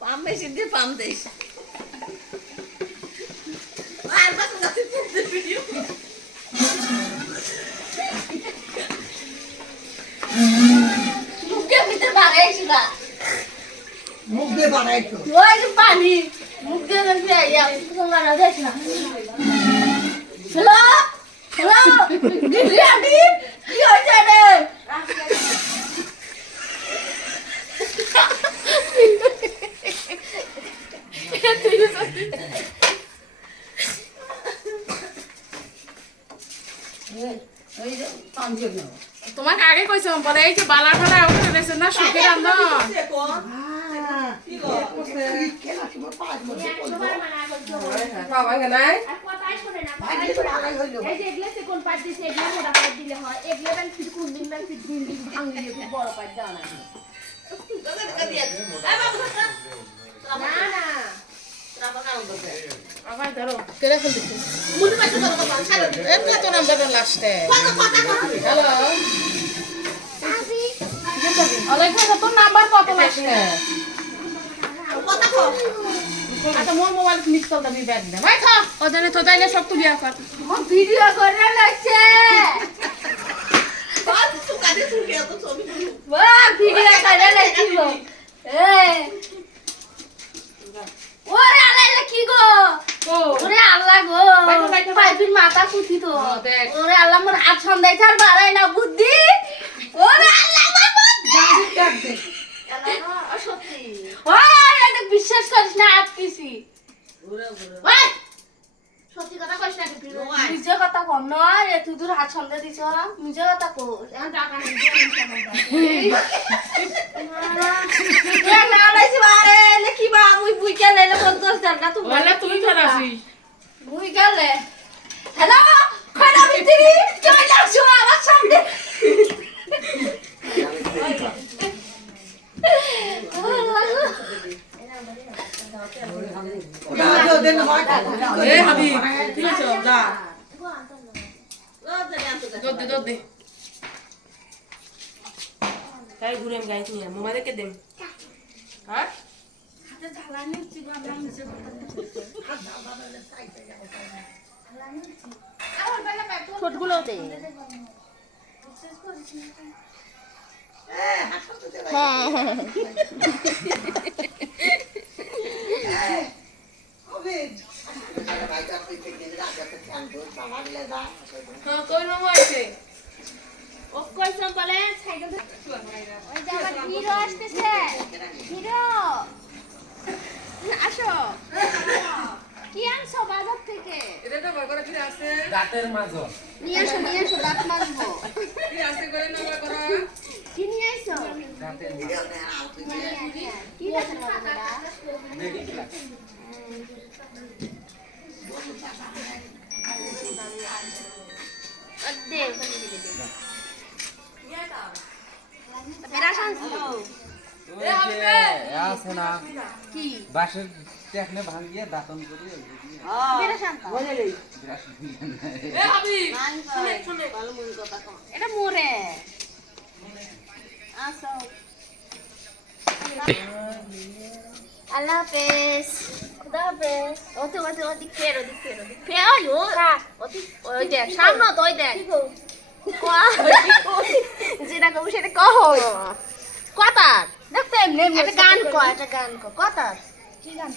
পাম machine দিয়ে পাম দেশ মুখে ভিতরে বাড়াইছি না মুখ দিয়ে বানাইছো ওই যে পানি মুখ দিয়ে দেখে ইয়া তোমার দেখ না হ্যালো হ্যালো দিদি আন্টি কি হয়েছে রে তোমাকে আগে কইছিলাম পরে এই যে বালা ঠালা উঠে গেছে না সুখে রান্ধন আবার ধরো কেড়ে ফেলতেছে কত নাম্বার লাস্টে হ্যালো আলাইকুম তোর নাম্বার কত লাস্টে আচ্ছা মোর মোবাইল মিস কল দাবি ব্যাগ দে ভাই খা ওদানে তো তাইলে সব তুলিয়া কর ভিডিও করে লাগছে ভিডিও করে লাগছিল ওরে আল্লাহ কি গো ওরে আল্লাহ গো পাইপির মাথা কুতি তো ওরে আল্লাহ মোর হাত সন্ধ্যায় ছাড় বাড়াই না বুদ্ধি ওরে আল্লাহ আমার বুদ্ধি সত্যি ওরে বিশ্বাস করিস না আটকিছি সত্যি কথা কইস না নিজে কথা কম নয় তুই তোর হাত সন্ধ্যা দিছ নিজে কথা কো এখন টাকা নেই না লাইছি বারে কি বা মুই বুই গেলে না 50 টাকা তুই বলে তুই ফেলাছিস মুই গেলে হ্যালো খানা বিক্রি চলে আসো আমার সামনে এ হাবি কি হইছে দা দে তাই ঘুরে আমি গাইছি না মোবাইলে কে দেম হ্যাঁ হাতে ঝালানি চিগো আমরা নিচে ছোটগুলো দে কই নম্বর আছে ও কইছম বলে সাইকেল ওই যে আমার হিরো আসতেছে হিরো আসো কি আনছো বাজার থেকে এটা তো বড় করে কি আছে দাঁতের মাজো নিয়ে আসো দাঁত মাজবো কি আছে করে নম্বর করো কি নিয়ে আইছো দাঁতের কি আছে বাবা দে মেরা শান্তি আছে না কি বাঁশের টেকনে ভাঙিয়ে দাঁতন করি মেরা শান্তি এ হাবি শুনে ভালো মন কথা কম এটা মোরে আসো আল্লাহ হাফেজ খুদা হাফেজ ওদি ফের আয়ো ওদি ওই দেখ সামনে তো ওই দেখ কোয়া যেটা কও সেটা কহ কথার দেখতে এমনি একটা গান কয় কথার কি গান